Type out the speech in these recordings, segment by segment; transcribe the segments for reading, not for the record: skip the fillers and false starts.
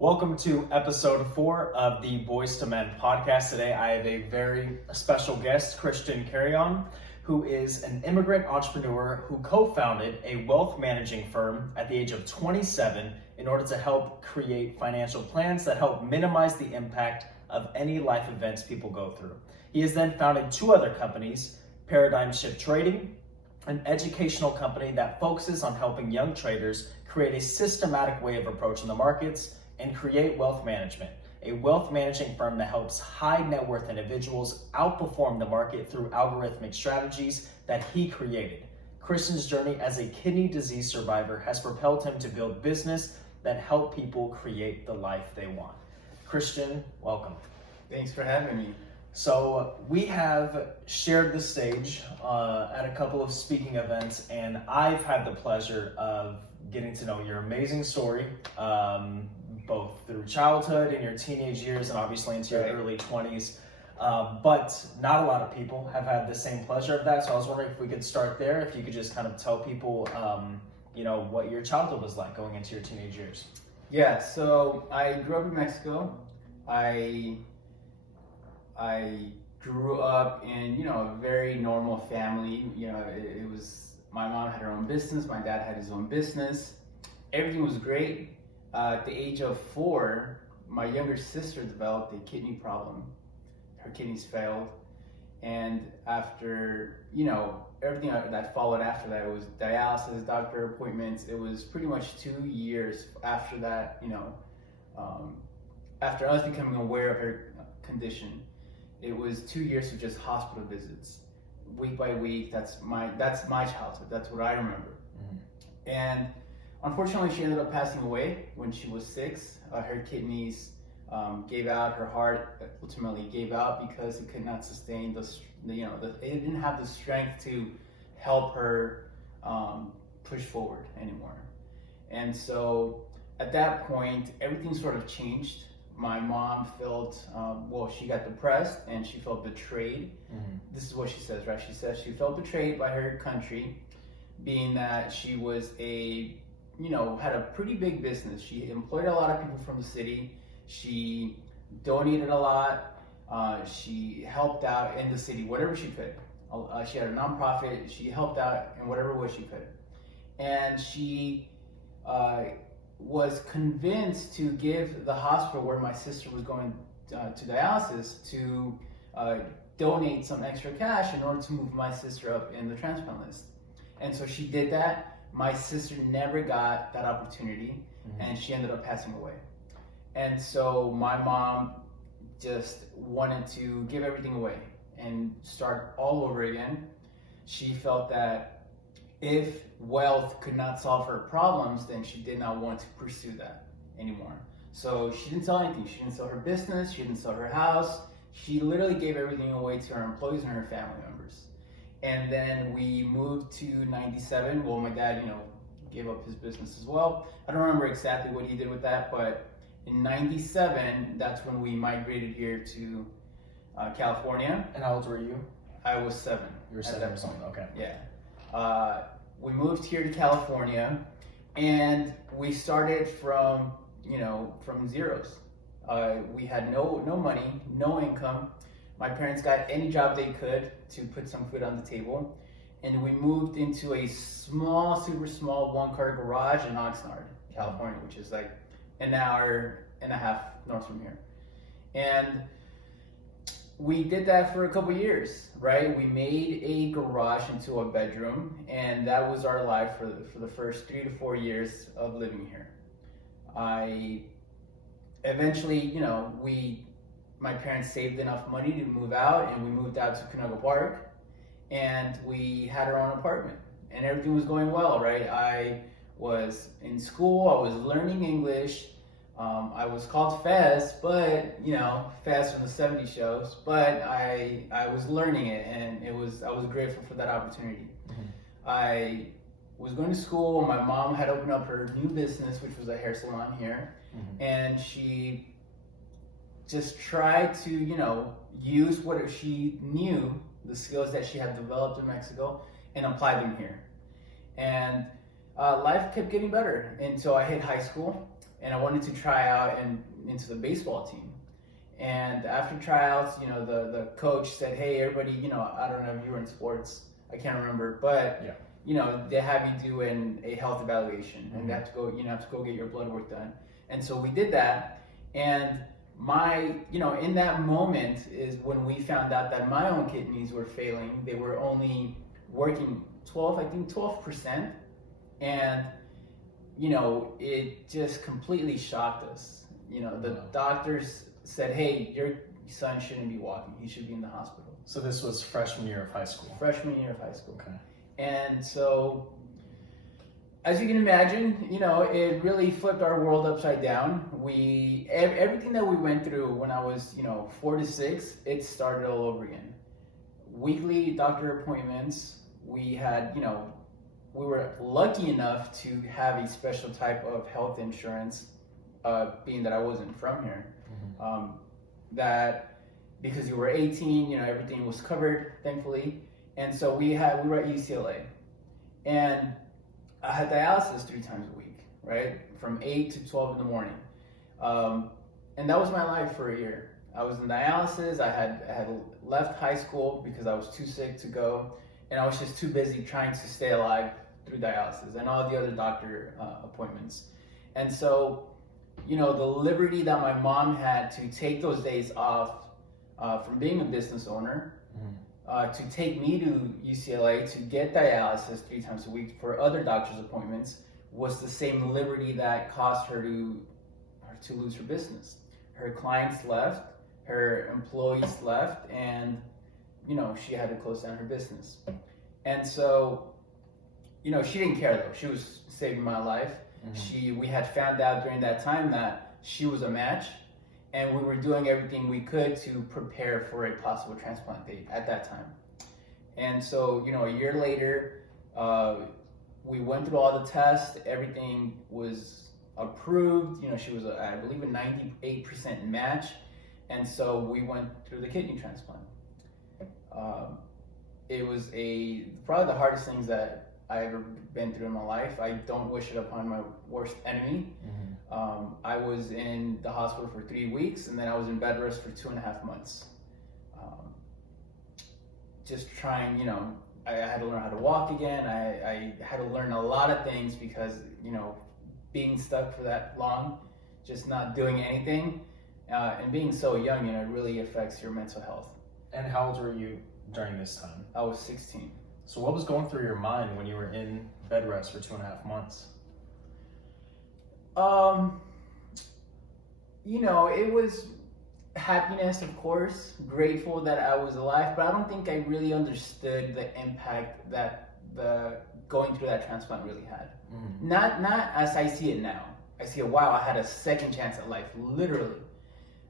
Welcome to episode 4 of the Boys to Men podcast. Today I have a very special guest, Carreon, who is an immigrant entrepreneur who co-founded a wealth managing firm at the age of 27 in order to help create financial plans that help minimize the impact of any life events people go through. He has then founded 2 other companies, Paradigm Shift Trading, an educational company that focuses on helping young traders create a systematic way of approaching the markets and create wealth management, a wealth managing firm that helps high net worth individuals outperform the market through algorithmic strategies that he created. Christian's journey as a kidney disease survivor has propelled him to build business that help people create the life they want. Christian, welcome. Thanks for having me. So we have shared the stage at a couple of speaking events, and I've had the pleasure of getting to know your amazing story, both through childhood and your teenage years and obviously into your early 20s. But not a lot of people have had the same pleasure of that. So I was wondering if we could start there, if you could just kind of tell people, what your childhood was like going into your teenage years. Yeah, so I grew up in Mexico. I grew up in, a very normal family. It was, my mom had her own business, my dad had his own business. Everything was great. At the age of 4, my younger sister developed a kidney problem. Her kidneys failed. And after, everything that followed after that, it was dialysis, doctor appointments. It was pretty much 2 years after that, after us becoming aware of her condition. It was 2 years of just hospital visits, week by week. That's my childhood. That's what I remember. Mm-hmm. And unfortunately, she ended up passing away when she was 6. Her kidneys gave out. Her heart ultimately gave out because it could not sustain it didn't have the strength to help her push forward anymore. And so at that point, everything sort of changed. My mom felt, she got depressed and she felt betrayed. Mm-hmm. This is what she says, right? She says she felt betrayed by her country, being that she was had a pretty big business. She employed a lot of people from the city. She donated a lot. She helped out in the city, whatever she could. She had a nonprofit. She helped out in whatever way she could. And she was convinced to give the hospital where my sister was going to dialysis to donate some extra cash in order to move my sister up in the transplant list. And so she did that. My sister never got that opportunity, mm-hmm. and she ended up passing away. And so my mom just wanted to give everything away and start all over again. She felt that if wealth could not solve her problems, then she did not want to pursue that anymore. So she didn't sell anything. She didn't sell her business. She didn't sell her house. She literally gave everything away to her employees and her family members. And then we moved to 97. Well, my dad, gave up his business as well. I don't remember exactly what he did with that, but in 97, that's when we migrated here to California. And how old were you? I was 7. You were 7 or something, okay. Yeah. We moved here to California, and we started from zeros. We had no money, no income. My parents got any job they could to put some food on the table, and we moved into a super small 1-car garage in Oxnard, California, which is like an hour and a half north from here. And we did that for a couple years, right? We made a garage into a bedroom, and that was our life for the first 3 to 4 years of living here. I eventually, my parents saved enough money to move out, and we moved out to Canoga Park, and we had our own apartment, and everything was going well, right? I was in school, I was learning English. I was called Fez, but Fez from the 70s shows, but I was learning it, and I was grateful for that opportunity. Mm-hmm. I was going to school. My mom had opened up her new business, which was a hair salon here, mm-hmm. and she just tried to use what she knew, the skills that she had developed in Mexico, and apply them here. And life kept getting better until I hit high school. and I wanted to try out into the baseball team. And after tryouts, the coach said, "Hey, everybody, I don't know if you were in sports, I can't remember, but they have you do a health evaluation, and they have to go get your blood work done." And so we did that, and in that moment is when we found out that my own kidneys were failing. They were only working 12%, and it just completely shocked us. The doctors said, "Hey, your son shouldn't be walking. He should be in the hospital." So this was freshman year of high school. Freshman year of high school. Okay. And so, as you can imagine, it really flipped our world upside down. Everything that we went through when I was, 4 to 6, it started all over again. Weekly doctor appointments. We had, we were lucky enough to have a special type of health insurance, being that I wasn't from here. That because you were 18, everything was covered, thankfully. And so we were at UCLA, and I had dialysis 3 times a week, right? From 8 to 12 in the morning. And that was my life for a year. I was in dialysis. I had left high school because I was too sick to go, and I was just too busy trying to stay alive through dialysis and all the other doctor appointments. And so, the liberty that my mom had to take those days off from being a business owner, to take me to UCLA to get dialysis 3 times a week for other doctor's appointments, was the same liberty that caused her to lose her business. Her clients left, her employees left, and she had to close down her business. And so, she didn't care though. She was saving my life. We had found out during that time that she was a match, and we were doing everything we could to prepare for a possible transplant date at that time. And so, a year later, we went through all the tests. Everything was approved. She was, I believe, a 98% match. And so we went through the kidney transplant. It was probably the hardest things that I ever been through in my life. I don't wish it upon my worst enemy. I was in the hospital for 3 weeks, and then I was in bed rest for 2.5 months. Just trying, I had to learn how to walk again. I had to learn a lot of things because, being stuck for that long, just not doing anything, and being so young, it really affects your mental health. And how old were you during this time? I was 16. So what was going through your mind when you were in bed rest for 2.5 months? It was happiness, of course, grateful that I was alive, but I don't think I really understood the impact that the going through that transplant really had. Not as I see it now. I see it, wow, I had a second chance at life, literally.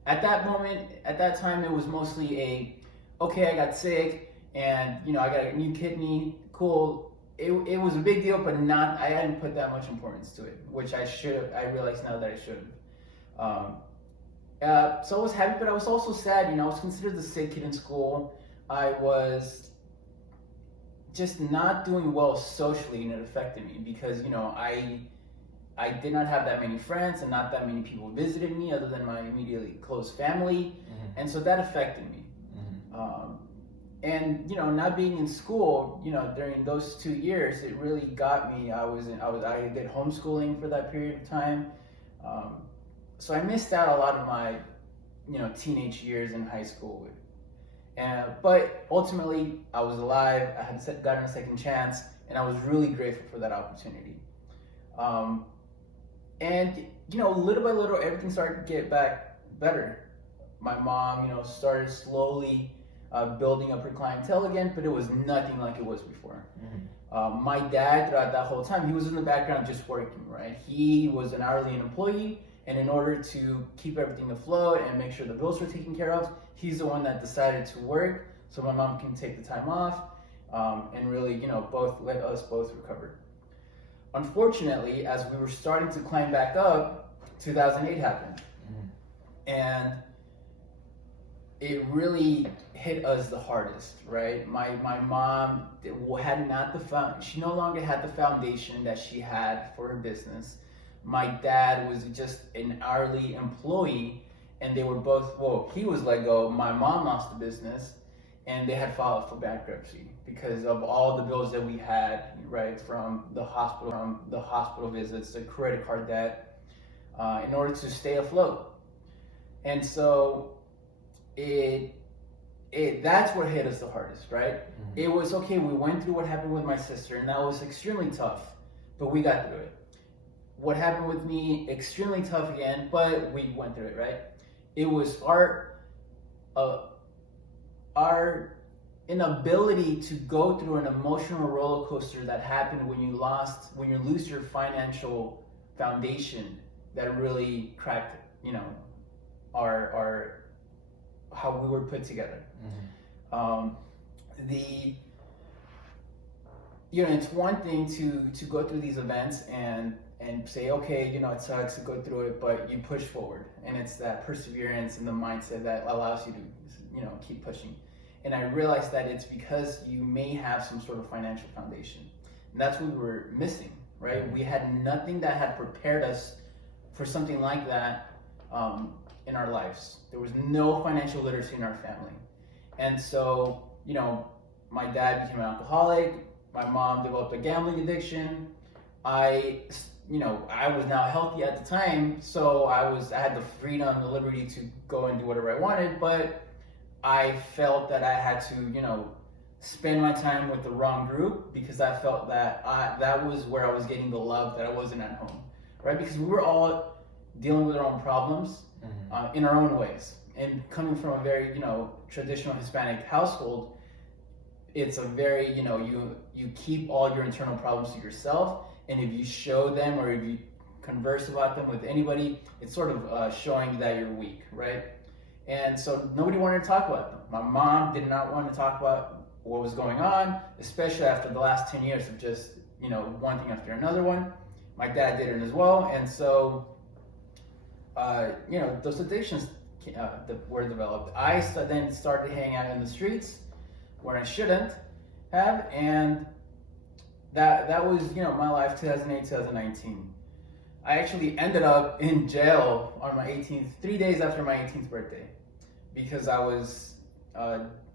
At that moment, at that time, it was mostly okay, I got sick, and I got a new kidney, cool. It was a big deal, but I hadn't put that much importance to it, which I realize now that I should have. So I was happy, but I was also sad. I was considered the sick kid in school. I was just not doing well socially, and it affected me because, I did not have that many friends, and not that many people visited me other than my immediately close family. And so that affected me. And not being in school, during those 2 years, it really got me. I did homeschooling for that period of time. So I missed out a lot of my, teenage years in high school. But ultimately, I was alive. I had gotten a second chance, and I was really grateful for that opportunity. And little by little, everything started to get back better. My mom, started slowly building up her clientele again, but it was nothing like it was before. My dad, throughout that whole time, he was in the background just working, right? He was an hourly employee, and in order to keep everything afloat and make sure the bills were taken care of, he's the one that decided to work so my mom can take the time off, and really, let us both recover. Unfortunately, as we were starting to climb back up, 2008 happened. And it really hit us the hardest, right? My mom had she no longer had the foundation that she had for her business. My dad was just an hourly employee, and they were both, well, he was let go. My mom lost the business, and they had filed for bankruptcy because of all the bills that we had, right, from the hospital visits, the credit card debt, in order to stay afloat. And so that's what hit us the hardest, right? Mm-hmm. It was okay. We went through what happened with my sister, and that was extremely tough, but we got through it. What happened with me, extremely tough again, but we went through it, right? It was our inability to go through an emotional roller coaster that happened when you lose your financial foundation that really cracked, our how we were put together. Mm-hmm. It's one thing to go through these events and say, okay, it sucks to go through it, but you push forward, and it's that perseverance and the mindset that allows you to, keep pushing. And I realized that it's because you may have some sort of financial foundation, and that's what we were missing, right? We had nothing that had prepared us for something like that in our lives. There was no financial literacy in our family, and so my dad became an alcoholic. My mom developed a gambling addiction. I was now healthy at the time, so I had the freedom, the liberty to go and do whatever I wanted, but I felt that I had to, spend my time with the wrong group because I felt that that was where I was getting the love that I wasn't at home, right? Because we were all dealing with our own problems in our own ways. And coming from a very, traditional Hispanic household, it's a very, you keep all your internal problems to yourself. And if you show them or if you converse about them with anybody, it's sort of showing that you're weak, right? And so nobody wanted to talk about them. My mom did not want to talk about what was going on, especially after the last 10 years of just, one thing after another one. My dad didn't as well. And so, those addictions were developed. I then started hanging out in the streets where I shouldn't have, and that was, my life, 2008, 2019. I actually ended up in jail on my 18th, 3 days after my 18th birthday, because I was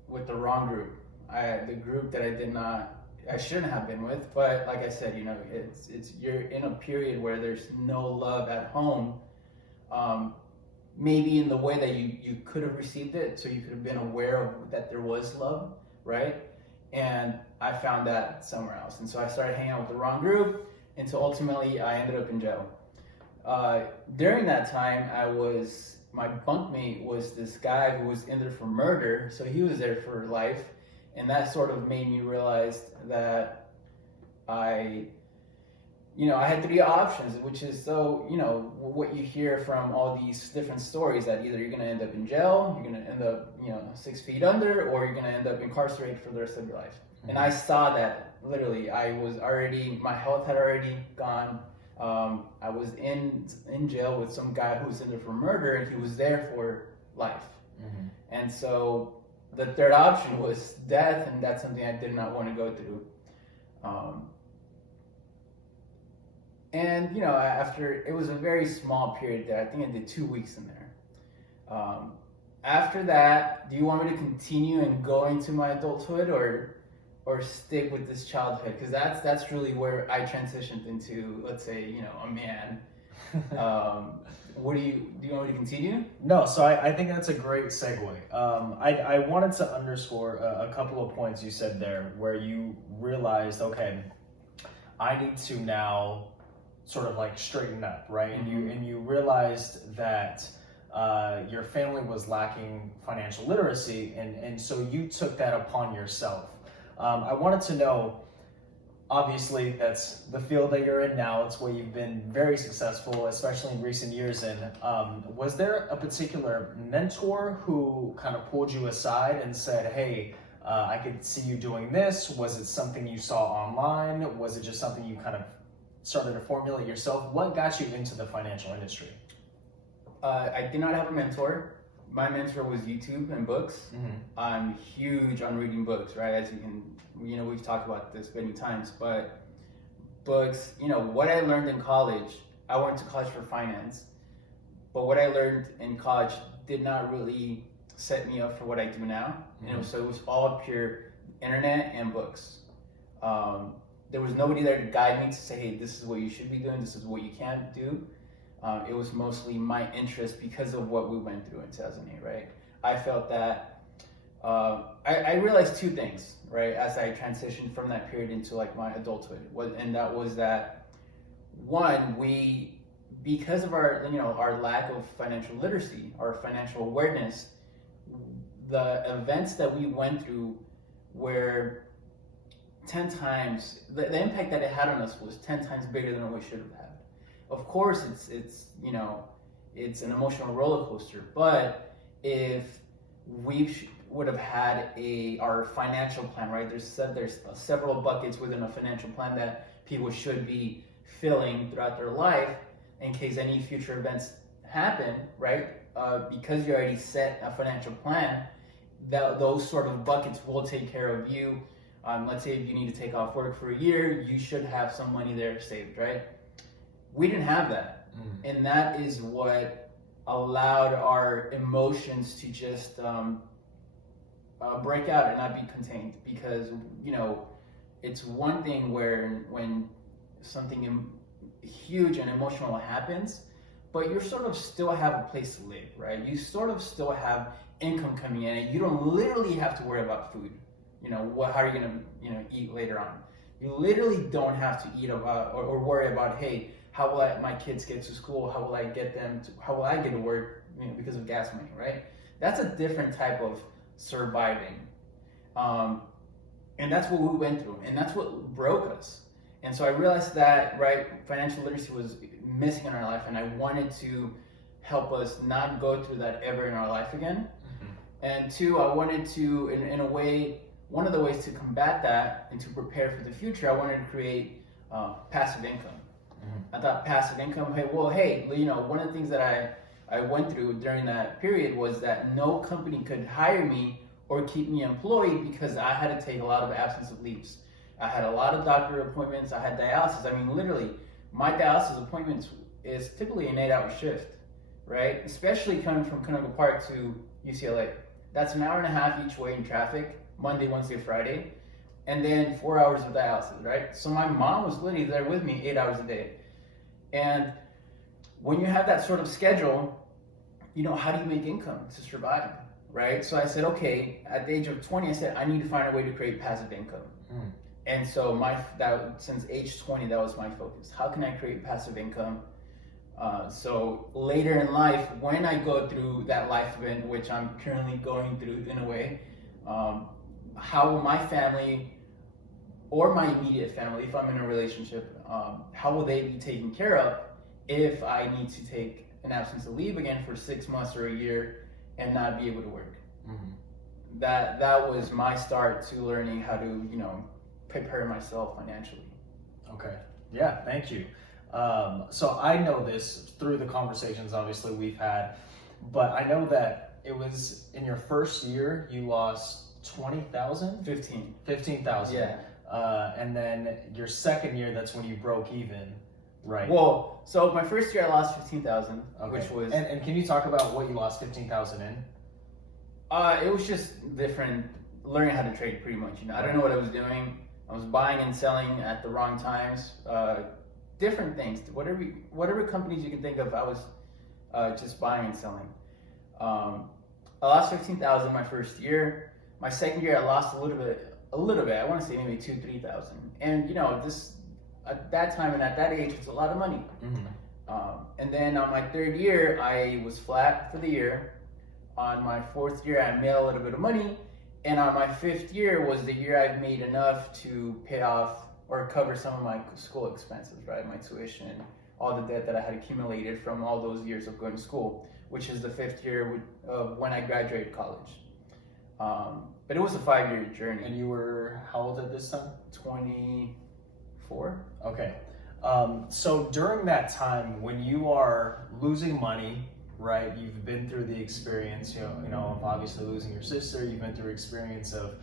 with the wrong group. The group that I shouldn't have been with. But like I said, it's you're in a period where there's no love at home, maybe in the way that you could have received it, so you could have been aware of that there was love, right? And I found that somewhere else. And so I started hanging out with the wrong group, and so ultimately I ended up in jail. During that time, my bunkmate was this guy who was in there for murder, so he was there for life, and that sort of made me realize that I had three options, which is what you hear from all these different stories, that either you're going to end up in jail, you're going to end up 6 feet under, or you're going to end up incarcerated for the rest of your life. Mm-hmm. And I saw that literally. My health had already gone. I was in jail with some guy who was in there for murder, and he was there for life. Mm-hmm. And so the third option was death, and that's something I did not want to go through. And after, it was a very small period there. I think I did 2 weeks in there. After that, do you want me to continue and go into my adulthood, or stick with this childhood? Because that's really where I transitioned into, let's say, a man. Do you want me to continue? No, so I think that's a great segue. I wanted to underscore a couple of points you said there, where you realized, okay, I need to now sort of like straighten up, right? Mm-hmm. And you realized that your family was lacking financial literacy, and so you took that upon yourself. I wanted to know, obviously that's the field that you're in now, it's where you've been very successful, especially in recent years. And was there a particular mentor who kind of pulled you aside and said, hey, I could see you doing this? Was it something you saw online? Was it just something you kind of started to formulate yourself? What got you into the financial industry? I did not have a mentor. My mentor was YouTube and books. Mm-hmm. I'm huge on reading books, right? As you can, we've talked about this many times, but books, what I learned in college I went to college for finance, but what I learned in college did not really set me up for what I do now. So it was all pure internet and books. There was nobody there to guide me to say, hey, this is what you should be doing, this is what you can't do. It was mostly my interest because of what we went through in 2008, right? I felt that, I realized two things, right, as I transitioned from that period into like my adulthood. And that was that, one, because of our lack of financial literacy, our financial awareness, the events that we went through were 10 times, the impact that it had on us was 10 times bigger than what we should have had. Of course, it's an emotional roller coaster, but if we would have had our financial plan, right? There's several buckets within a financial plan that people should be filling throughout their life in case any future events happen, right? Because you already set a financial plan, those sort of buckets will take care of you. Let's say if you need to take off work for a year, you should have some money there saved, right? We didn't have that. And that is what allowed our emotions to just break out and not be contained. Because, it's one thing when something huge and emotional happens, but you sort of still have a place to live, right? You sort of still have income coming in, and you don't literally have to worry about food. How are you gonna, eat later on? You literally don't have to eat about or worry about, hey, how will my kids get to school? How will I get to work? Because of gas money, right? That's a different type of surviving, and that's what we went through, and that's what broke us. And so I realized that, right, financial literacy was missing in our life, and I wanted to help us not go through that ever in our life again. And two, I wanted to, in a way, one of the ways to combat that and to prepare for the future, I wanted to create passive income. I thought passive income, one of the things that I went through during that period was that no company could hire me or keep me employed because I had to take a lot of absence of leaves. I had a lot of doctor appointments. I had dialysis. Literally, my dialysis appointments is typically an 8-hour shift, right? Especially coming from Canoga Park to UCLA. That's an hour and a half each way in traffic, Monday, Wednesday, Friday, and then 4 hours of dialysis, right? So my mom was literally there with me 8 hours a day. And when you have that sort of schedule, how do you make income to survive, right? So I said, okay, at the age of 20, I said, I need to find a way to create passive income. And so since age 20, that was my focus. How can I create passive income? So later in life, when I go through that life event, which I'm currently going through in a way, how will my family or my immediate family, if I'm in a relationship, how will they be taken care of if I need to take an absence of leave again for 6 months or a year and not be able to work? That was my start to learning how to, prepare myself financially. Okay. Yeah, thank you. So I know this through the conversations obviously we've had, but I know that it was in your first year you lost 20,000? 15,000. Yeah. And then your second year, that's when you broke even, right? Well, so my first year I lost 15,000, which was... And can you talk about what you lost 15,000 in? It was just different, learning how to trade pretty much. I don't know what I was doing. I was buying and selling at the wrong times. Different things, whatever companies you can think of, I was just buying and selling. I lost 15,000 my first year. My second year, I lost a little bit. I want to say maybe 2,000-3,000. And this at that time and at that age, it's a lot of money. And then on my third year, I was flat for the year. On my fourth year, I made a little bit of money. And on my fifth year was the year I made enough to pay off or cover some of my school expenses, right? My tuition, all the debt that I had accumulated from all those years of going to school, which is the fifth year of when I graduated college. But it was a 5-year journey. And you were how old at this time? 24. Okay. So during that time, when you are losing money, right? You've been through the experience, of obviously losing your sister. You've been through experience of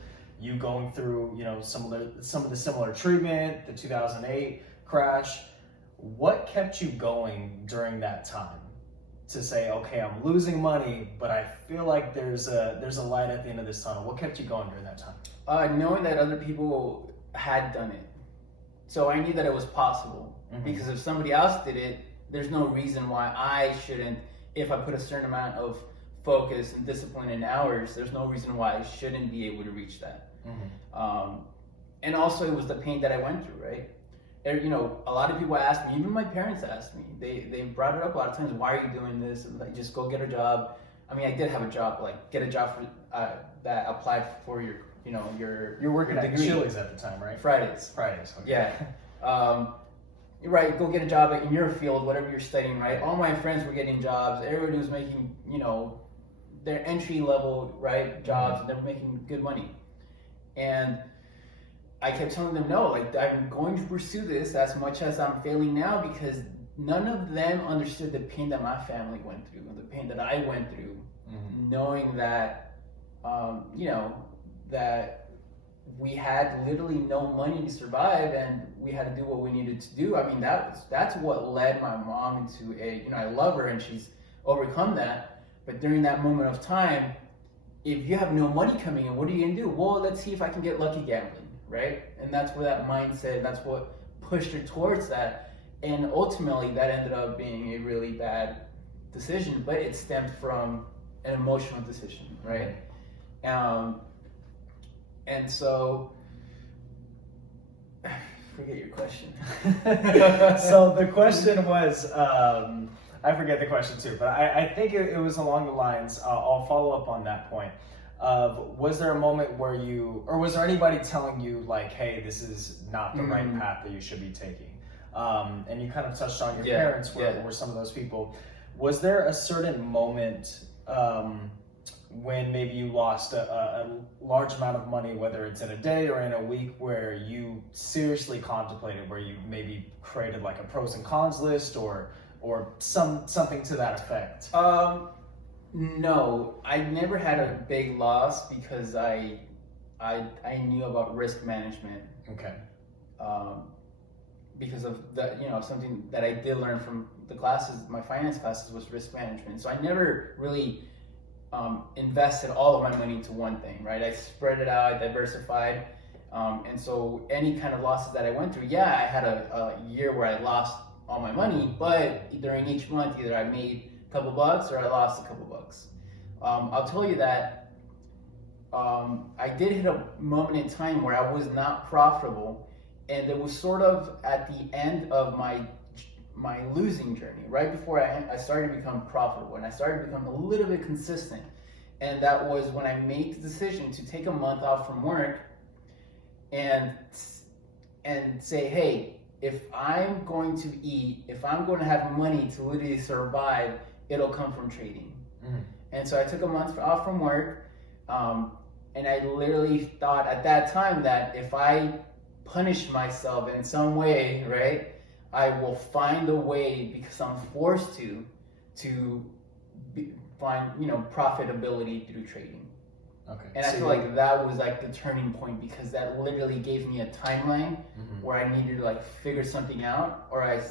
you going through, some of the similar treatment, the 2008 crash. What kept you going during that time to say, okay, I'm losing money, but I feel like there's a light at the end of this tunnel? What kept you going during that time? Knowing that other people had done it. So I knew that it was possible, because if somebody else did it, there's no reason why I shouldn't. If I put a certain amount of focus and discipline in hours, there's no reason why I shouldn't be able to reach that. And also it was the pain that I went through, right? You know, a lot of people ask me, even my parents asked me, they brought it up a lot of times, why are you doing this? And like, just go get a job. I mean, I did have a job, like get a job for, that applied for your, you know, You're working at degree. Chili's at the time, right? Fridays. Fridays, okay. Yeah. Right, go get a job in your field, whatever you're studying, right? All my friends were getting jobs. Everybody was making, you know, their entry level, right, jobs, and they were making good money. And I kept telling them, no, like, I'm going to pursue this as much as I'm failing now, because none of them understood the pain that my family went through and the pain that I went through, knowing that, you know, that we had literally no money to survive, and we had to do what we needed to do. I mean, that's what led my mom into a, you know, I love her and she's overcome that. But during that moment of time, if you have no money coming in, what are you gonna do? Well, let's see if I can get lucky gambling, right? And that's where that mindset, that's what pushed her towards that. And ultimately that ended up being a really bad decision, but it stemmed from an emotional decision, right? And so, forget your question. So the question was, I forget the question too, but I think it was along the lines, I'll follow up on that point, of was there a moment where you, or was there anybody telling you like, hey, this is not the right path that you should be taking? And you kind of touched on your parents were some of those people. Was there a certain moment when maybe you lost a large amount of money, whether it's in a day or in a week, where you seriously contemplated, where you maybe created like a pros and cons list or something to that effect? No, I never had a big loss because I knew about risk management. Okay. Because of that, you know, something that I did learn from the classes, my finance classes, was risk management. So I never really invested all of my money into one thing, right? I spread it out, I diversified. And so any kind of losses that I went through, I had a year where I lost all my money, but during each month, either I made a couple bucks or I lost a couple bucks. I'll tell you that I did hit a moment in time where I was not profitable, and it was sort of at the end of my losing journey, right before I started to become profitable, and I started to become a little bit consistent. And that was when I made the decision to take a month off from work and say, hey, if I'm going to eat, if I'm going to have money to literally survive, it'll come from trading. And so I took a month off from work, and I literally thought at that time that if I punish myself in some way, right, I will find a way, because I'm forced to find, you know, profitability through trading. Okay. And I feel like that was like the turning point, because that literally gave me a timeline where I needed to like figure something out, or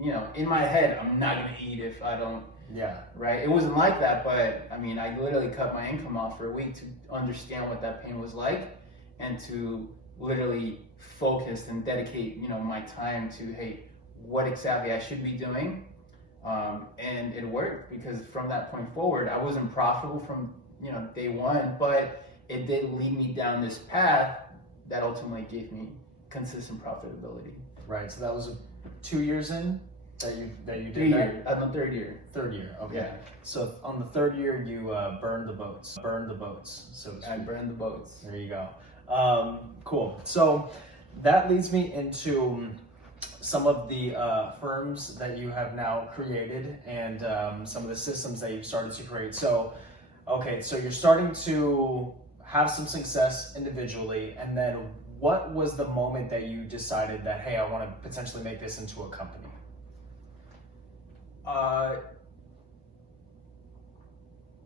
you know, in my head, I'm not gonna eat if I don't. Yeah. Right. It wasn't like that, but I mean, I literally cut my income off for a week to understand what that pain was like, and to literally focus and dedicate, you know, my time to, hey, what exactly I should be doing. And it worked, because from that point forward, I wasn't profitable from, you know, day one, but it did lead me down this path that ultimately gave me consistent profitability. Right. So that was 2 years in that you did 3 that? years. I'm the third year. Third year. Okay. Yeah. So on the third year, you burned the boats. So I burned the boats. There you go. Cool. So that leads me into some of the firms that you have now created, and some of the systems that you've started to create. So, okay, so you're starting to have some success individually, and then what was the moment that you decided that, hey, I want to potentially make this into a company?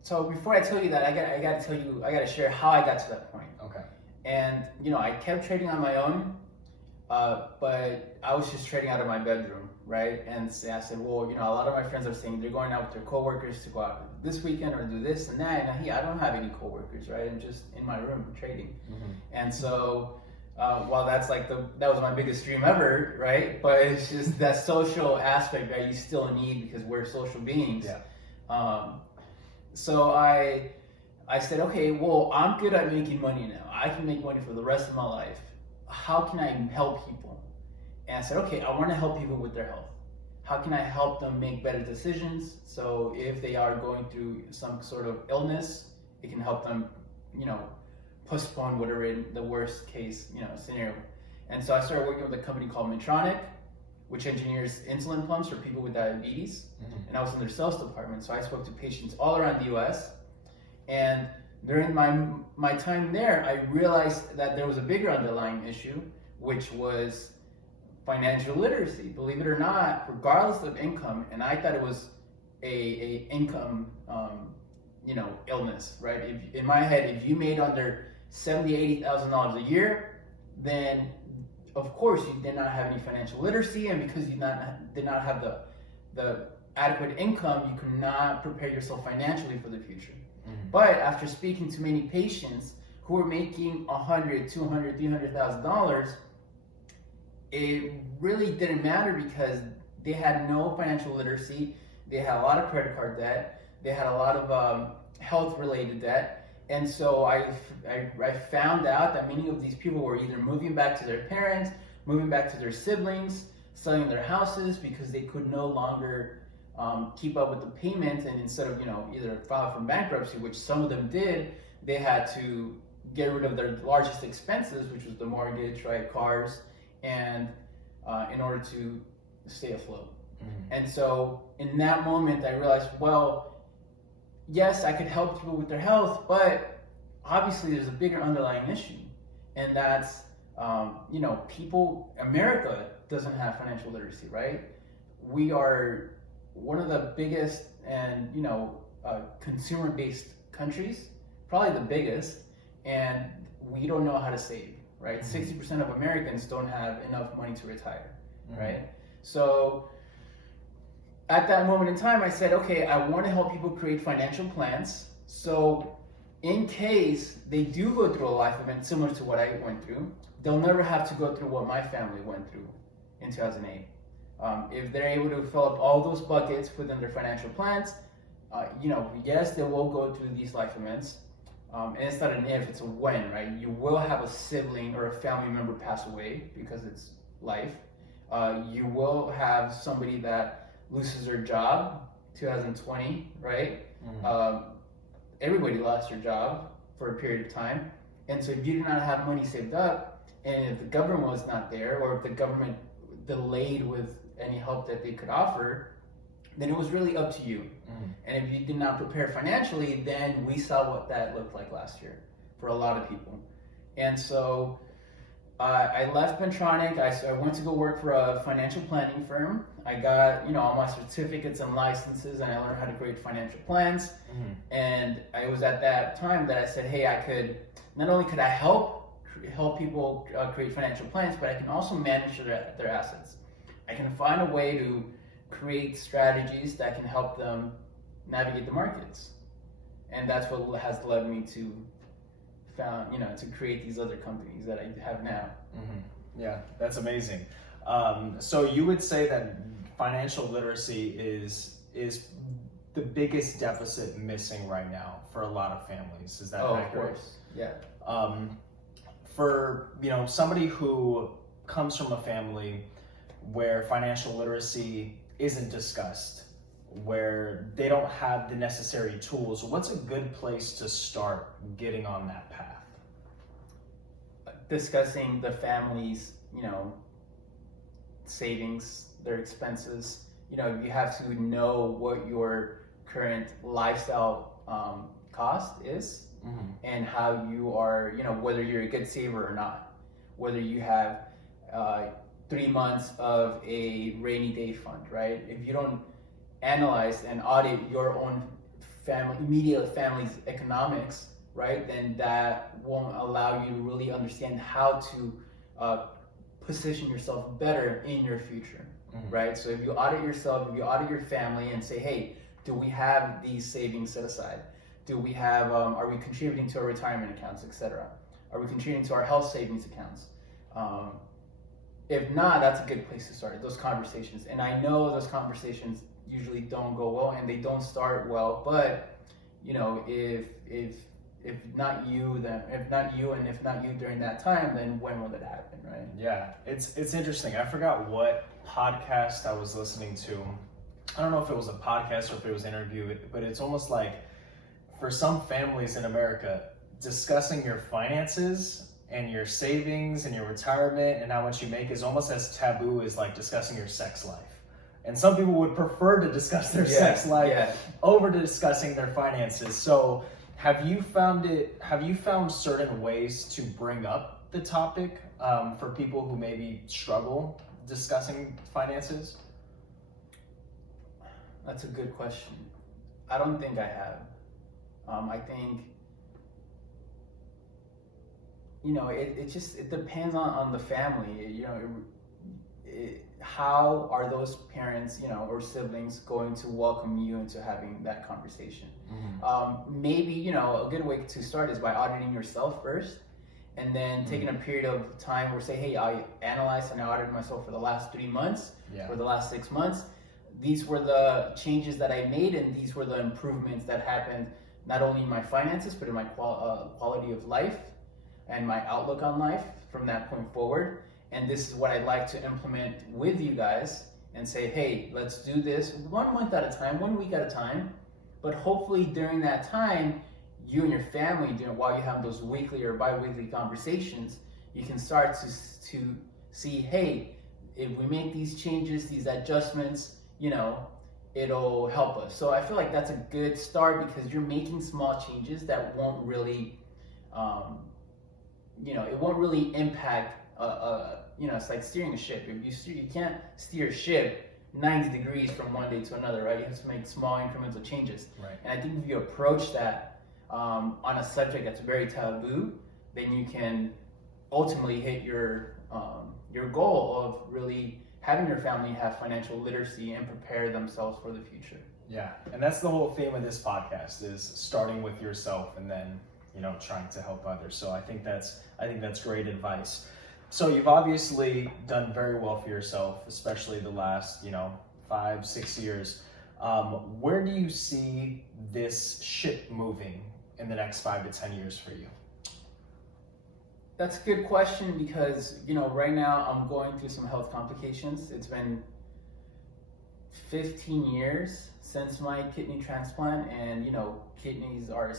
So before I tell you that, I gotta share how I got to that point. Okay. And you know, I kept trading on my own, but I was just trading out of my bedroom, right? And I said, well, a lot of my friends are saying they're going out with their coworkers to go out this weekend or do this and that. And I don't have any coworkers, right? I'm just in my room trading. And so, while that's that was my biggest dream ever, right? But it's just that social aspect that you still need because we're social beings. Yeah. So I said, okay, well, I'm good at making money now. I can make money for the rest of my life. How can I help people? And I said, okay, I want to help people with their health. How can I help them make better decisions? So if they are going through some sort of illness, it can help them, postpone whatever in the worst case, scenario. And so I started working with a company called Medtronic, which engineers insulin pumps for people with diabetes. And I was in their sales department. So I spoke to patients all around the US. And during my time there, I realized that there was a bigger underlying issue, which was financial literacy. Believe it or not, regardless of income, and I thought it was a income, illness, right? In my head, if you made under $70,000-$80,000 a year, then of course you did not have any financial literacy, and because you did not have the adequate income, you could not prepare yourself financially for the future. But after speaking to many patients who were making $100,000, $200,000, $300,000, it really didn't matter because they had no financial literacy. They had a lot of credit card debt. They had a lot of health-related debt. And so I found out that many of these people were either moving back to their parents, moving back to their siblings, selling their houses because they could no longer keep up with the payments. And instead of either file for bankruptcy, which some of them did, they had to get rid of their largest expenses, which was the mortgage, right, cars, and in order to stay afloat. And so in that moment, I realized, well, yes, I could help people with their health, but obviously there's a bigger underlying issue, and that's America doesn't have financial literacy, right? We are one of the biggest and consumer-based countries, probably the biggest, and we don't know how to save, right? 60% of Americans don't have enough money to retire, right? So at that moment in time, I said, okay, I want to help people create financial plans. So in case they do go through a life event similar to what I went through, they'll never have to go through what my family went through in 2008. If they're able to fill up all those buckets within their financial plans, yes, they will go through these life events. And it's not an if, it's a when, right? You will have a sibling or a family member pass away because it's life. You will have somebody that loses their job, 2020, right? Everybody lost their job for a period of time. And so if you did not have money saved up, and if the government was not there, or if the government delayed with any help that they could offer, then it was really up to you. And if you did not prepare financially, then we saw what that looked like last year for a lot of people. And so I left Medtronic. I went to go work for a financial planning firm. I got all my certificates and licenses, and I learned how to create financial plans. And it was at that time that I said, hey, I could not only could I help people create financial plans, but I can also manage their assets. I can find a way to create strategies that can help them navigate the markets, and that's what has led me to to create these other companies that I have now. Yeah, that's amazing. So you would say that financial literacy is the biggest deficit missing right now for a lot of families. Is that accurate? Of course. Yeah. For somebody who comes from a family where financial literacy isn't discussed, where they don't have the necessary tools, what's a good place to start getting on that path? Discussing the family's, savings, their expenses. You have to know what your current lifestyle cost is, and how you are, whether you're a good saver or not, whether you have 3 months of a rainy day fund, right? If you don't analyze and audit your own immediate family's economics, right, then that won't allow you to really understand how to position yourself better in your future. right? So if you audit yourself, if you audit your family and say, hey, do we have these savings set aside? Do we have, are we contributing to our retirement accounts, etc.? Are we contributing to our health savings accounts? If not, that's a good place to start, those conversations. And I know those conversations usually don't go well and they don't start well, but you know, if not you, then if not you and if not you during that time, then when will it happen, right? Yeah, it's interesting. I forgot what podcast I was listening to. I don't know if it was a podcast or if it was an interview, but it's almost like for some families in America, discussing your finances and your savings and your retirement and how much you make is almost as taboo as like discussing your sex life. And some people would prefer to discuss their sex life over to discussing their finances. So have you found certain ways to bring up the topic for people who maybe struggle discussing finances? That's a good question. I don't think I have. I think, you know, it depends on the family. You know, how are those parents, you know, or siblings going to welcome you into having that conversation? Maybe, you know, a good way to start is by auditing yourself first, and then taking a period of time where say, hey, I analyzed and I audited myself for the last 3 months, for the last 6 months. These were the changes that I made, and these were the improvements that happened, not only in my finances, but in my quality of life and my outlook on life from that point forward. And this is what I'd like to implement with you guys and say, hey, let's do this 1 month at a time, 1 week at a time. But hopefully during that time, you and your family, while you have those weekly or bi-weekly conversations, you can start to see, hey, if we make these changes, these adjustments, you know, it'll help us. So I feel like that's a good start because you're making small changes that won't really, you know, it won't really impact, you know, it's like steering a ship. If you can't steer a ship 90 degrees from one day to another, right? You have to make small incremental changes. Right. And I think if you approach that on a subject that's very taboo, then you can ultimately hit your goal of really having your family have financial literacy and prepare themselves for the future. Yeah, and that's the whole theme of this podcast is starting with yourself and then, you know, trying to help others. So I think that's great advice. So you've obviously done very well for yourself, especially the last, you know, 5-6 years. Where do you see this ship moving in the next 5 to 10 years for you? That's a good question because, you know, right now I'm going through some health complications. It's been 15 years since my kidney transplant, and, you know, kidneys are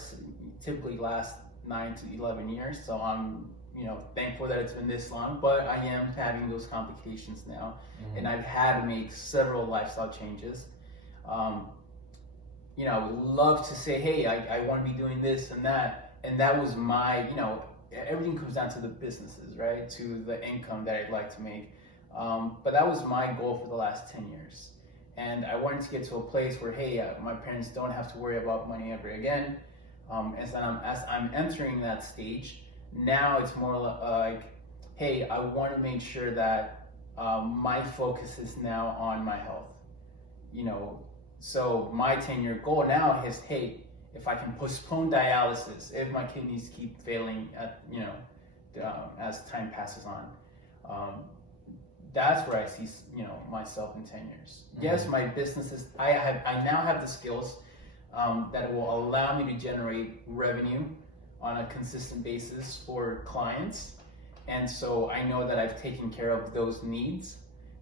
typically last 9 to 11 years. So I'm, you know, thankful that it's been this long, but I am having those complications now, and I've had to make several lifestyle changes. You know, I would love to say, hey, I want to be doing this and that was my, you know, everything comes down to the businesses, right? To the income that I'd like to make. But that was my goal for the last 10 years. And I wanted to get to a place where, hey, my parents don't have to worry about money ever again. As I'm entering that stage, now it's more like, hey, I want to make sure that my focus is now on my health. You know, so my 10-year goal now is, hey, if I can postpone dialysis, if my kidneys keep failing at, you know, as time passes on, that's where I see, you know, myself in 10 years. Yes, my businesses, I now have the skills that will allow me to generate revenue on a consistent basis for clients. And so I know that I've taken care of those needs,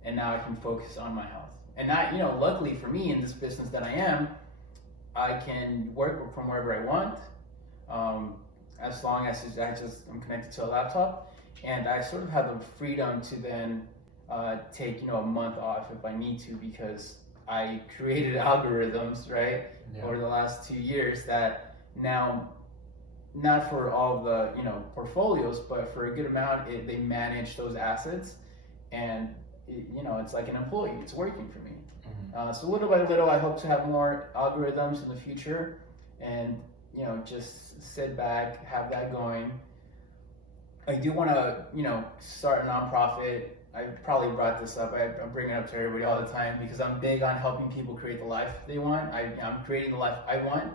and now I can focus on my health. And you know, luckily for me in this business that I am, I can work from wherever I want, as long as I'm connected to a laptop, and I sort of have the freedom to then take, you know, a month off if I need to, because I created algorithms, right, over the last 2 years that now, not for all the, you know, portfolios, but for a good amount, they manage those assets, and you know, it's like an employee. It's working for me. So little by little, I hope to have more algorithms in the future, and, you know, just sit back, have that going. I do want to, you know, start a nonprofit. I probably brought this up. I bring it up to everybody all the time because I'm big on helping people create the life they want. I'm creating the life I want,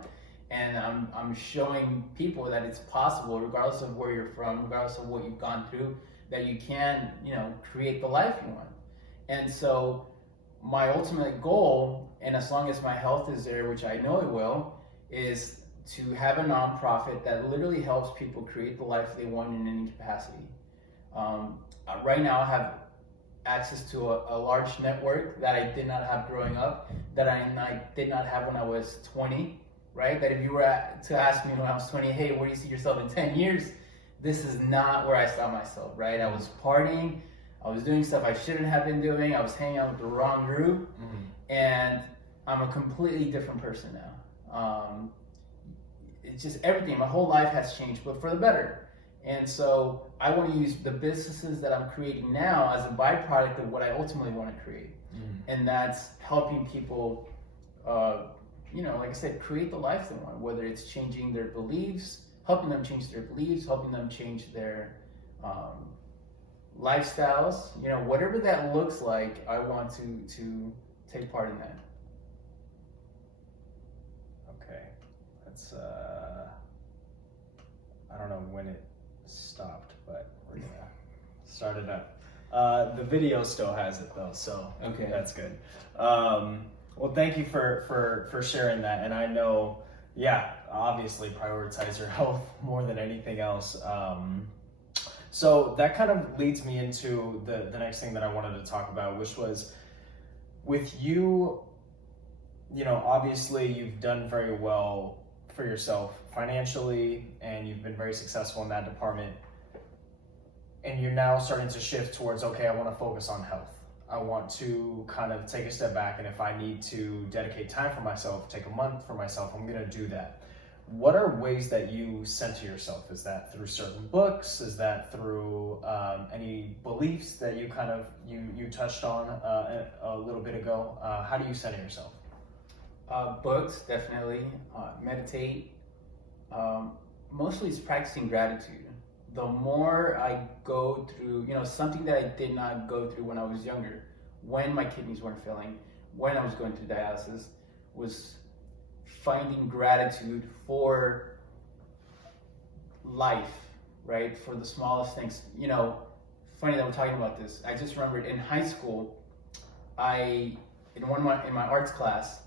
and I'm showing people that it's possible, regardless of where you're from, regardless of what you've gone through, that you can, create the life you want. And so my ultimate goal, and as long as my health is there, which I know it will, is to have a nonprofit that literally helps people create the life they want in any capacity. Right now I have access to a large network that I did not have growing up, that I did not have when I was 20, right? That if you were to ask me when I was 20, hey, where do you see yourself in 10 years? This is not where I saw myself, right? I was partying, I was doing stuff I shouldn't have been doing, I was hanging out with the wrong group, and I'm a completely different person now. It's just everything, my whole life has changed, but for the better. And so I want to use the businesses that I'm creating now as a byproduct of what I ultimately want to create. And that's helping people, like I said, create the life they want, whether it's changing their beliefs, helping them change their beliefs, helping them change their lifestyles, whatever that looks like, I want to take part in that. Okay. That's, I don't know when it stopped, but we're gonna start it up. The video still has it though, so okay, that's good. Well, thank you for sharing that. And I know, obviously prioritize your health more than anything else. So that kind of leads me into the next thing that I wanted to talk about, which was with you, obviously you've done very well for yourself financially, and you've been very successful in that department. And you're now starting to shift towards, okay, I want to focus on health. I want to kind of take a step back, and if I need to dedicate time for myself, take a month for myself, I'm going to do that. What are ways that you center yourself? Is that through certain books? Is that through any beliefs that you kind of, you touched on a little bit ago? How do you center yourself? Books, definitely. Meditate. Mostly it's practicing gratitude. The more I go through, something that I did not go through when I was younger, when my kidneys weren't failing, when I was going through dialysis, was finding gratitude for life, right? For the smallest things. Funny that we're talking about this. I just remembered in high school, in my arts class,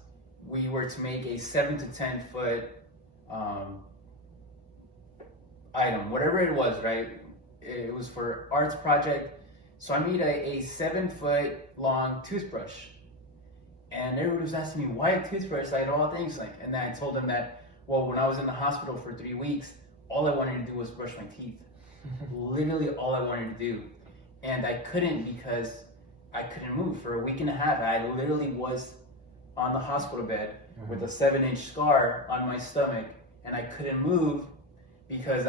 we were to make a 7 to 10 foot item, whatever it was, right? It was for arts project. So I made a 7 foot long toothbrush. And everybody was asking me, why a toothbrush? I had all things and then I told them that, well, when I was in the hospital for 3 weeks, all I wanted to do was brush my teeth. Literally all I wanted to do. And I couldn't because I couldn't move for a week and a half. I literally was on the hospital bed with a 7-inch scar on my stomach, and I couldn't move because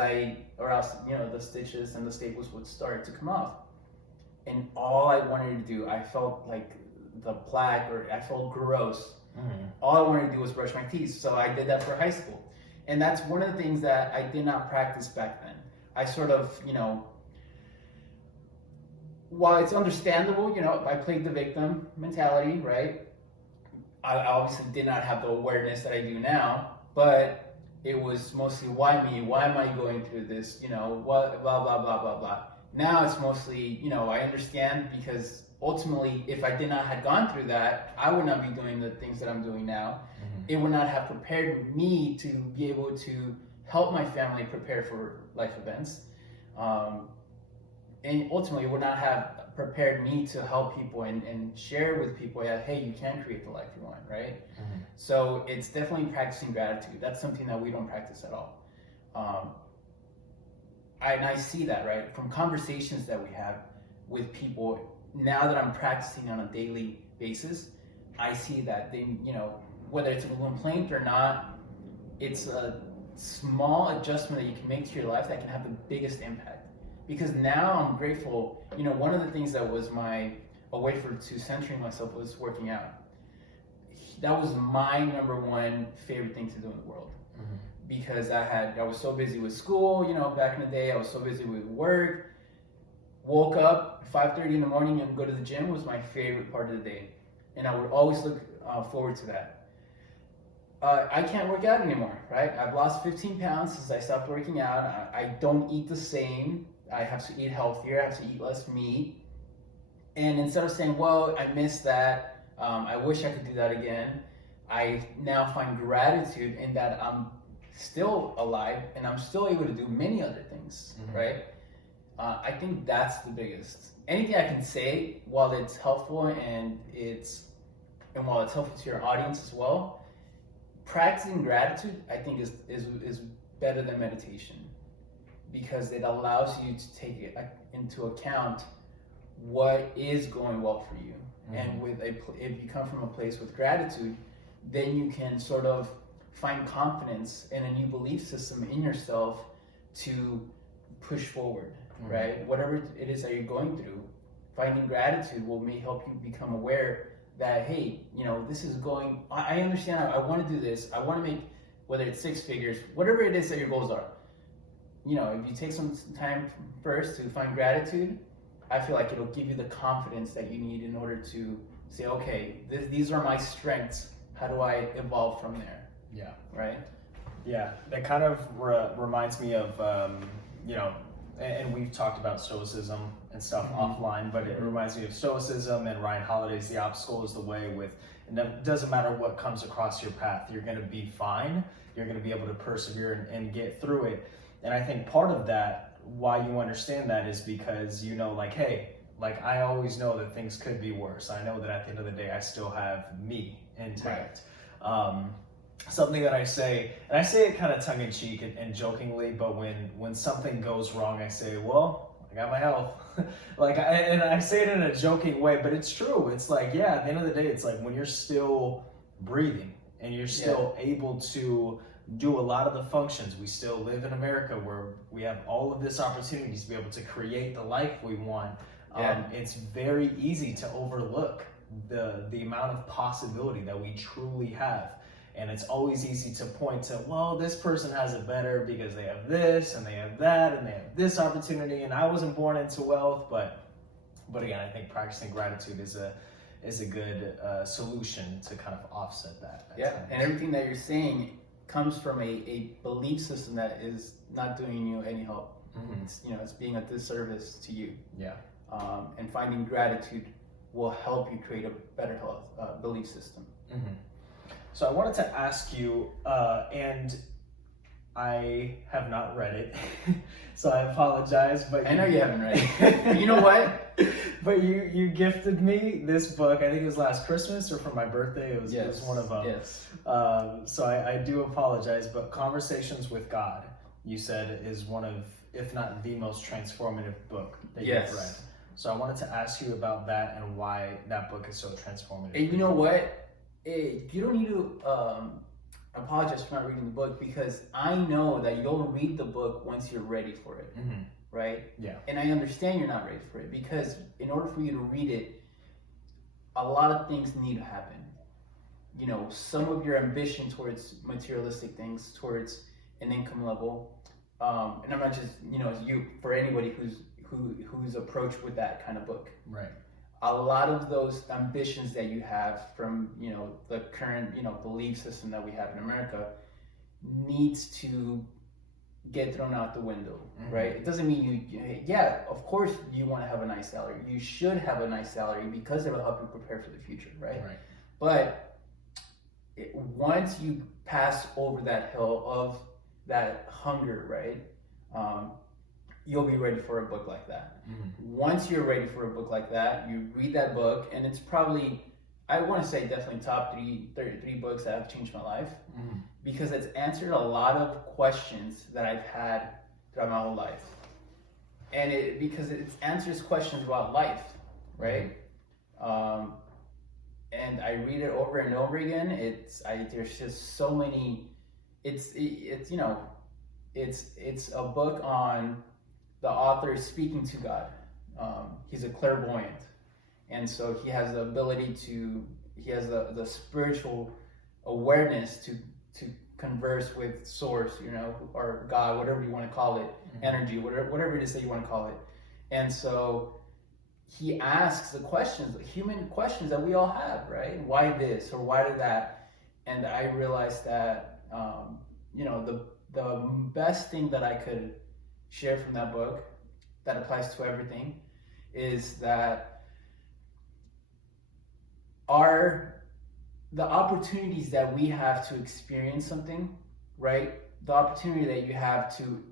or else, the stitches and the staples would start to come off. And all I wanted to do, I felt like the plaque, or I felt gross. All I wanted to do was brush my teeth. So I did that for high school. And that's one of the things that I did not practice back then. I sort of, while it's understandable, I played the victim mentality, right? I obviously did not have the awareness that I do now, but it was mostly, why me? Why am I going through this? What, blah, blah, blah, blah, blah. Now it's mostly, I understand, because ultimately, if I did not have gone through that, I would not be doing the things that I'm doing now. It would not have prepared me to be able to help my family prepare for life events. And ultimately, it would not have prepared me to help people and share with people that, hey, you can create the life you want, right? So it's definitely practicing gratitude. That's something that we don't practice at all. I see that, right? From conversations that we have with people, now that I'm practicing on a daily basis, I see that they, whether it's a complaint or not, it's a small adjustment that you can make to your life that can have the biggest impact. Because now I'm grateful, one of the things that was a way to centering myself was working out. That was my number one favorite thing to do in the world. Because I was so busy with school, back in the day, I was so busy with work. woke up 5:30 in the morning and go to the gym was my favorite part of the day, and I would always look forward to that. I can't work out anymore, right? I've lost 15 pounds since I stopped working out. I don't eat the same. I have to eat healthier. I have to eat less meat. And instead of saying, well, I missed that, I wish I could do that again, I now find gratitude in that I'm still alive and I'm still able to do many other things, right? I think that's the biggest. Anything I can say while it's helpful and while it's helpful to your audience as well, practicing gratitude, I think, is better than meditation, because it allows you to take into account what is going well for you. And if you come from a place with gratitude, then you can sort of find confidence in a new belief system in yourself to push forward, right? Whatever it is that you're going through, finding gratitude will help you become aware that, hey, this is going, I understand, I want to do this, I want to make, whether it's 6 figures, whatever it is that your goals are. If you take some time first to find gratitude, I feel like it'll give you the confidence that you need in order to say, okay, these are my strengths. How do I evolve from there? Yeah. Right? Yeah, that kind of reminds me of, and we've talked about stoicism and stuff offline, but it reminds me of stoicism and Ryan Holiday's The Obstacle is the Way and it doesn't matter what comes across your path, you're going to be fine. You're going to be able to persevere and get through it. And I think part of that, why you understand that, is because hey, I always know that things could be worse. I know that at the end of the day, I still have me intact. Right. Something that I say, and I say it kind of tongue in cheek and jokingly, but when something goes wrong, I say, well, I got my health. And I say it in a joking way, but it's true. It's at the end of the day, it's when you're still breathing and you're still able to do a lot of the functions. We still live in America where we have all of this opportunities to be able to create the life we want. It's very easy to overlook the amount of possibility that we truly have. And it's always easy to point to, well, this person has it better because they have this and they have that and they have this opportunity, and I wasn't born into wealth. But again, I think practicing gratitude is a good solution to kind of offset that. And everything that you're saying comes from a belief system that is not doing you any help. It's being a disservice to you. And finding gratitude will help you create a better belief system. So I wanted to ask you, and I have not read it, so I apologize. But I know you haven't read it. You know what? But you gifted me this book. I think it was last Christmas or for my birthday. It was one of them. Yes. So I do apologize. But Conversations with God, you said, is one of, if not the most transformative book that you've read. So I wanted to ask you about that and why that book is so transformative. And you know what? You don't need to apologize for not reading the book, because I know that you'll read the book once you're ready for it, right? Yeah. And I understand you're not ready for it, because in order for you to read it, a lot of things need to happen. Some of your ambition towards materialistic things, towards an income level, and I'm not just for anybody who's approached with that kind of book, right? A lot of those ambitions that you have from the current belief system that we have in America needs to get thrown out the window, right? It doesn't mean of course you want to have a nice salary. You should have a nice salary because it will help you prepare for the future, right? But once you pass over that hill of that hunger, right? You'll be ready for a book like that. Once you're ready for a book like that, you read that book, and it's probably, I want to say definitely top 3 books that have changed my life, because it's answered a lot of questions that I've had throughout my whole life. And because it answers questions about life, right? And I read it over and over again. There's just so many, it's a book on the author speaking to God. He's a clairvoyant, and so he has the ability he has the spiritual awareness to converse with source, or God, whatever you want to call it, energy, whatever it is that you want to call it. And so he asks the questions, the human questions that we all have, right? Why this or why did that? And I realized that, the best thing that I could share from that book that applies to everything is that the opportunities that we have to experience something, right? The opportunity that you have to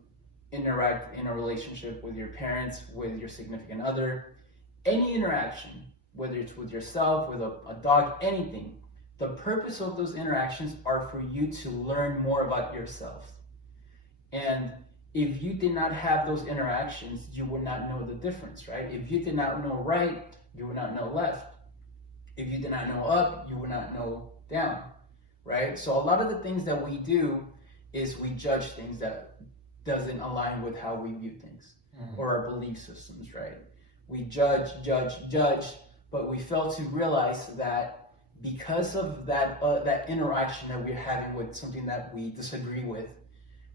interact in a relationship with your parents, with your significant other, any interaction, whether it's with yourself, with a dog, anything, the purpose of those interactions are for you to learn more about yourself. And if you did not have those interactions, you would not know the difference, right? If you did not know right, you would not know left. If you did not know up, you would not know down, right? So a lot of the things that we do is we judge things that doesn't align with how we view things or our belief systems, right? We judge, but we fail to realize that because of that interaction that we're having with something that we disagree with,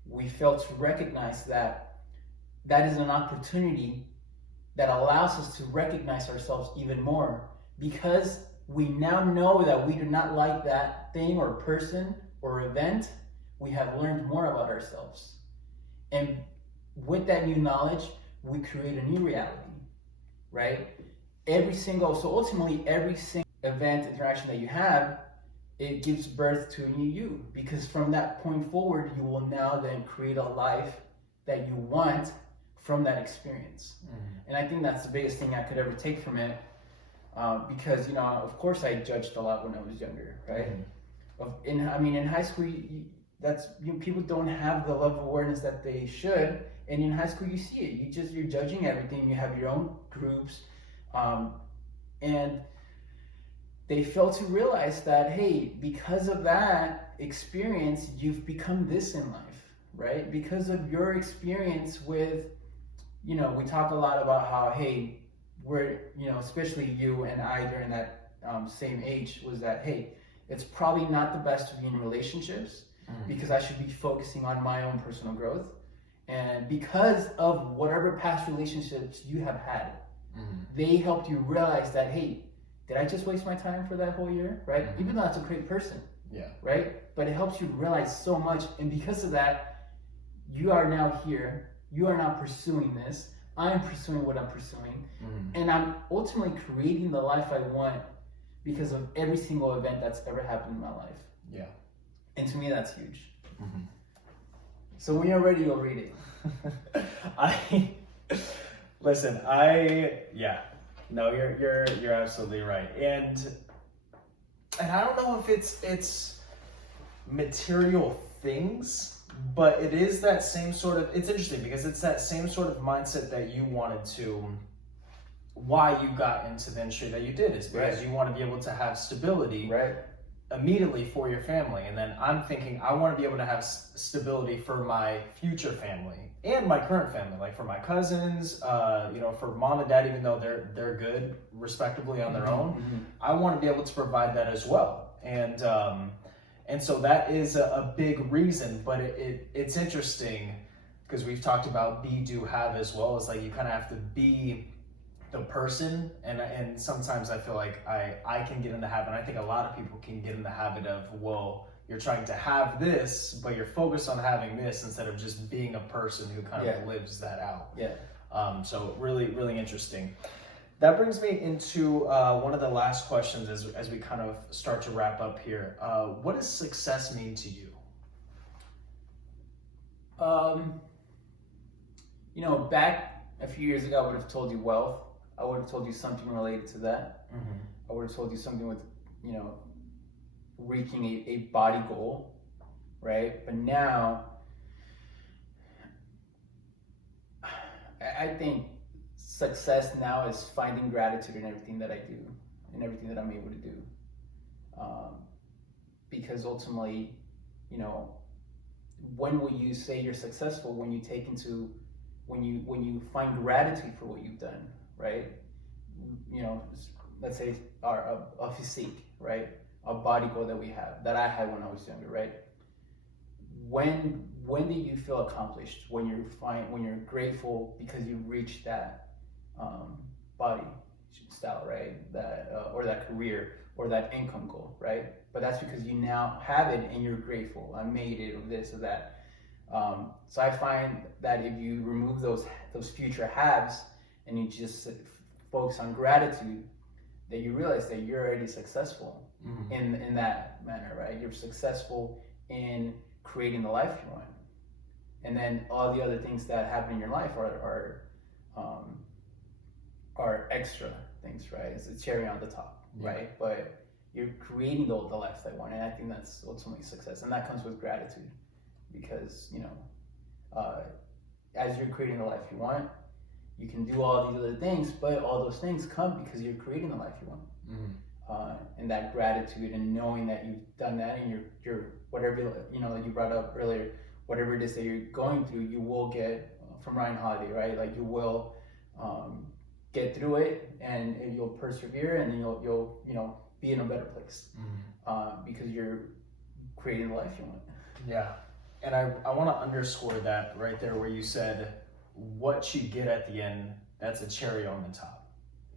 we fail to recognize that is an opportunity that allows us to recognize ourselves even more, because we now know that we do not like that thing or person or event. We have learned more about ourselves. And with that new knowledge, we create a new reality, right? So ultimately every single event, interaction that you have, it gives birth to a new you, because from that point forward, you will now then create a life that you want from that experience. And I think that's the biggest thing I could ever take from it, because, of course I judged a lot when I was younger, right? In high school, people don't have the level of awareness that they should, and in high school you see it. You're judging everything. You have your own groups, and they fail to realize that, hey, because of that experience, you've become this in life, right? Because of your experience with, we talk a lot about how, hey, we're, especially you and I during that same age, was that, hey, it's probably not the best to be in relationships, because I should be focusing on my own personal growth. And because of whatever past relationships you have had, they helped you realize that, hey, did I just waste my time for that whole year, right? Even though that's a great person, right? But it helps you realize so much. And because of that, you are now here. You are now pursuing this. I'm pursuing what I'm pursuing. And I'm ultimately creating the life I want because of every single event that's ever happened in my life. Yeah. And to me, that's huge. So when you're ready, you'll read it. No, you're absolutely right. And I don't know if it's material things, but it is that same sort of, it's interesting because it's that same sort of mindset that you wanted to, why you got into the industry that you did, is because you want to be able to have stability immediately for your family. And then I'm thinking, I want to be able to have stability for my future family and my current family, like for my cousins, for mom and dad, even though they're good respectively on their own, I want to be able to provide that as well. And so that is a big reason, but it's interesting because we've talked about be, do, have as well. It's like you kind of have to be the person, and sometimes I feel like I can get in the habit, and I think a lot of people can get in the habit of, well, you're trying to have this, but you're focused on having this instead of just being a person who kind of lives that out. So really, really interesting. That brings me into one of the last questions as we kind of start to wrap up here. What does success mean to you? Back a few years ago, I would have told you wealth. I would have told you something related to that. I would have told you something with, reaching a body goal, right? But now, I think success now is finding gratitude in everything that I do and everything that I'm able to do. Because ultimately, when will you say you're successful? When you find gratitude for what you've done, right? Let's say a physique, right? A body goal that I had when I was younger, right? When do you feel accomplished? When you're grateful because you reached that body style, right? That or that career or that income goal, right? But that's because you now have it and you're grateful. I made it, or this or that. So I find that if you remove those future haves and you just focus on gratitude, that you realize that you're already successful in that manner, right? You're successful in creating the life you want, and then all the other things that happen in your life are extra things, right? It's a cherry on the top, right? But you're creating the life that you want, and I think that's ultimately success, and that comes with gratitude, because as you're creating the life you want, you can do all these other things, but all those things come because you're creating the life you want. And that gratitude and knowing that you've done that, and you're whatever like you brought up earlier, whatever it is that you're going through, you will get from Ryan Holiday, right? Like you will get through it, and you'll persevere, and you'll be in a better place because you're creating the life you want. Yeah, and I want to underscore that right there where you said what you get at the end, that's a cherry on the top.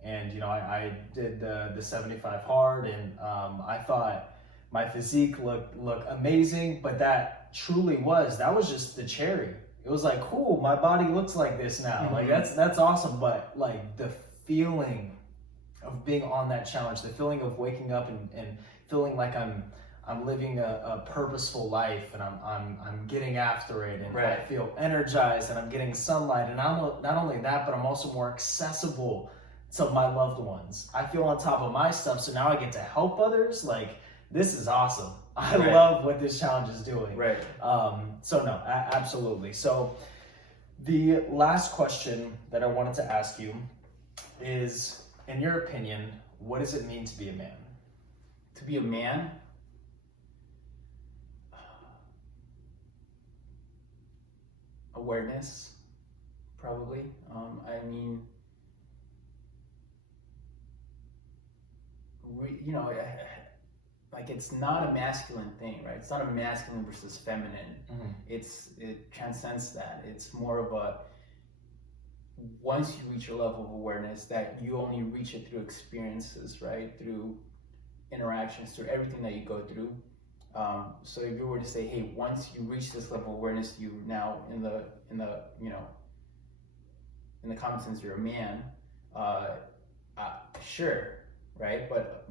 And I did the 75 hard, and I thought my physique looked amazing, but that was just the cherry. It was like, cool, my body looks like this now. Like that's awesome. But like the feeling of being on that challenge, the feeling of waking up and feeling like I'm living a purposeful life, and I'm getting after it, and I feel energized, and I'm getting sunlight, and not only that, but I'm also more accessible to my loved ones. I feel on top of my stuff, so now I get to help others. Like, this is awesome. I love what this challenge is doing. So no, absolutely. So the last question that I wanted to ask you is, in your opinion, what does it mean to be a man? To be a man? Awareness, probably. Like it's not a masculine thing, right? It's not a masculine versus feminine. It transcends that. It's more of a, once you reach a level of awareness, that you only reach it through experiences, right? Through interactions, through everything that you go through. So if you were to say, hey, once you reach this level of awareness, you now in the common sense, you're a man. Sure, right? But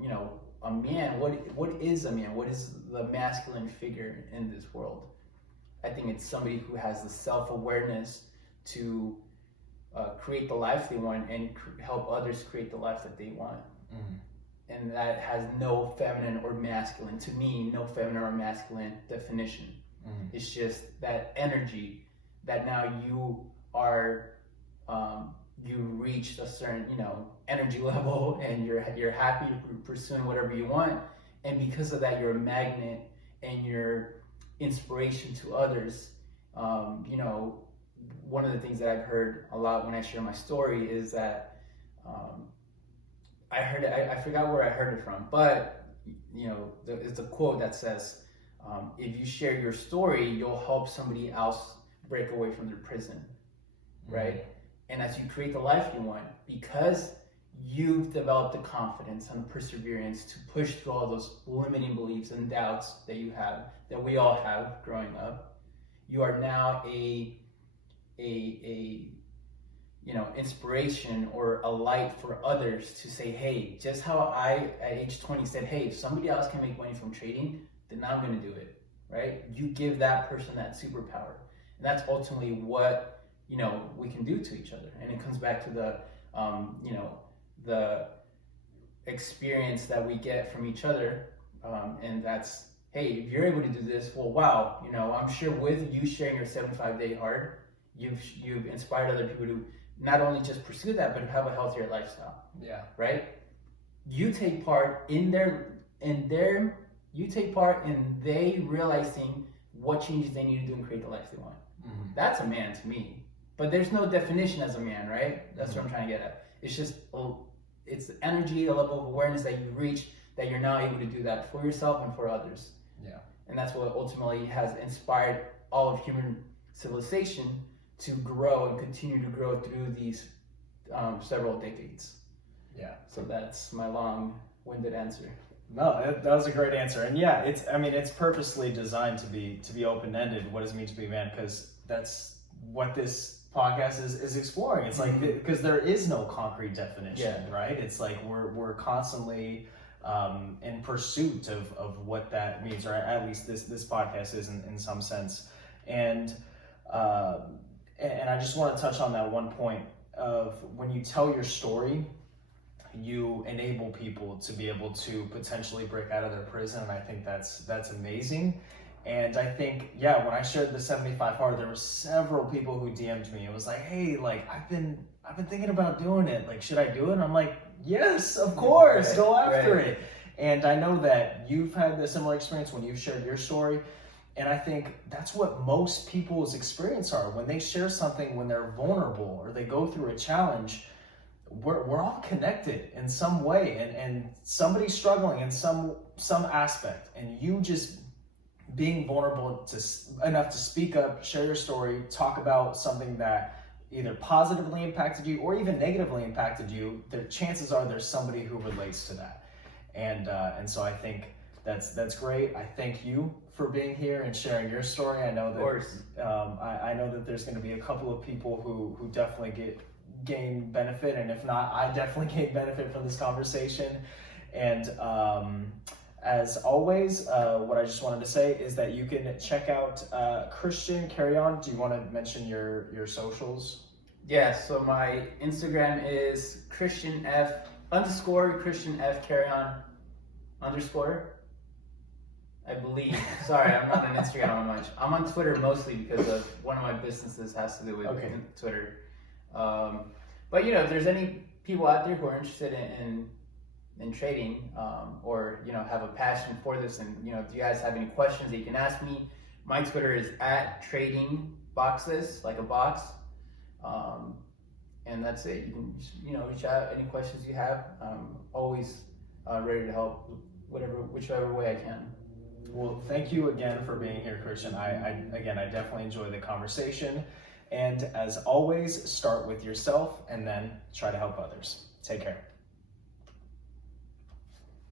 a man, what is a man? What is the masculine figure in this world? I think it's somebody who has the self-awareness to create the life they want and help others create the life that they want. And that has no feminine or masculine, to me, no feminine or masculine definition. It's just that energy that now you are, you reached a certain, energy level, and you're happy, you're pursuing whatever you want. And because of that, you're a magnet and you're inspiration to others. One of the things that I've heard a lot when I share my story is that, I heard it, I forgot where I heard it from, but it's a quote that says, if you share your story, you'll help somebody else break away from their prison, right? And as you create the life you want, because you've developed the confidence and the perseverance to push through all those limiting beliefs and doubts that you have, that we all have growing up, you are now a inspiration or a light for others to say, hey, just how I at age 20 said, hey, if somebody else can make money from trading, then I'm going to do it, right? You give that person that superpower, and that's ultimately what we can do to each other. And it comes back to the experience that we get from each other, and that's, hey, if you're able to do this, well, wow, I'm sure with you sharing your 75-day hard, you've inspired other people to not only just pursue that, but have a healthier lifestyle. Yeah. Right? You take part in they realizing what changes they need to do and create the life they want. That's a man to me. But there's no definition as a man, right? That's what I'm trying to get at. It's just, it's the energy, the level of awareness that you reach, that you're now able to do that for yourself and for others. Yeah. And that's what ultimately has inspired all of human civilization to grow and continue to grow through these several decades. Yeah. So that's my long-winded answer. No, that was a great answer, and yeah, it's purposely designed to be open-ended. What does it mean to be a man? Because that's what this podcast is exploring. It's like, because there is no concrete definition, right? It's like we're constantly in pursuit of what that means, or at least this podcast is in some sense. And I just want to touch on that one point of when you tell your story, you enable people to be able to potentially break out of their prison, and I think that's amazing. And I think, when I shared the 75 hard, there were several people who DM'd me. It was like, hey, like I've been thinking about doing it. Like, should I do it? And I'm like, yes, of course, go after it. And I know that you've had the similar experience when you've shared your story. And I think that's what most people's experience are when they share something, when they're vulnerable or they go through a challenge. We're all connected in some way, and somebody's struggling in some aspect, and you just being vulnerable enough to speak up, share your story, talk about something that either positively impacted you or even negatively impacted you, the chances are there's somebody who relates to that. And so I think that's great. I thank you for being here and sharing your story. I know that I know that there's going to be a couple of people who definitely gain benefit, and if not, I definitely gain benefit from this conversation. And as always, what I just wanted to say is that you can check out Christian Carreon. Do you want to mention your socials? Yeah, so my Instagram is Christian F Carreon _, I believe. Sorry, I'm not on Instagram much. I'm on Twitter mostly because of one of my businesses has to do with Twitter. But if there's any people out there who are interested in trading, or have a passion for this, and if you guys have any questions that you can ask me, my Twitter is @tradingboxes, like a box, and that's it. You can just, reach out any questions you have. I'm always ready to help whichever way I can. Well, thank you again for being here, Christian. I definitely enjoyed the conversation. And as always, start with yourself and then try to help others. Take care.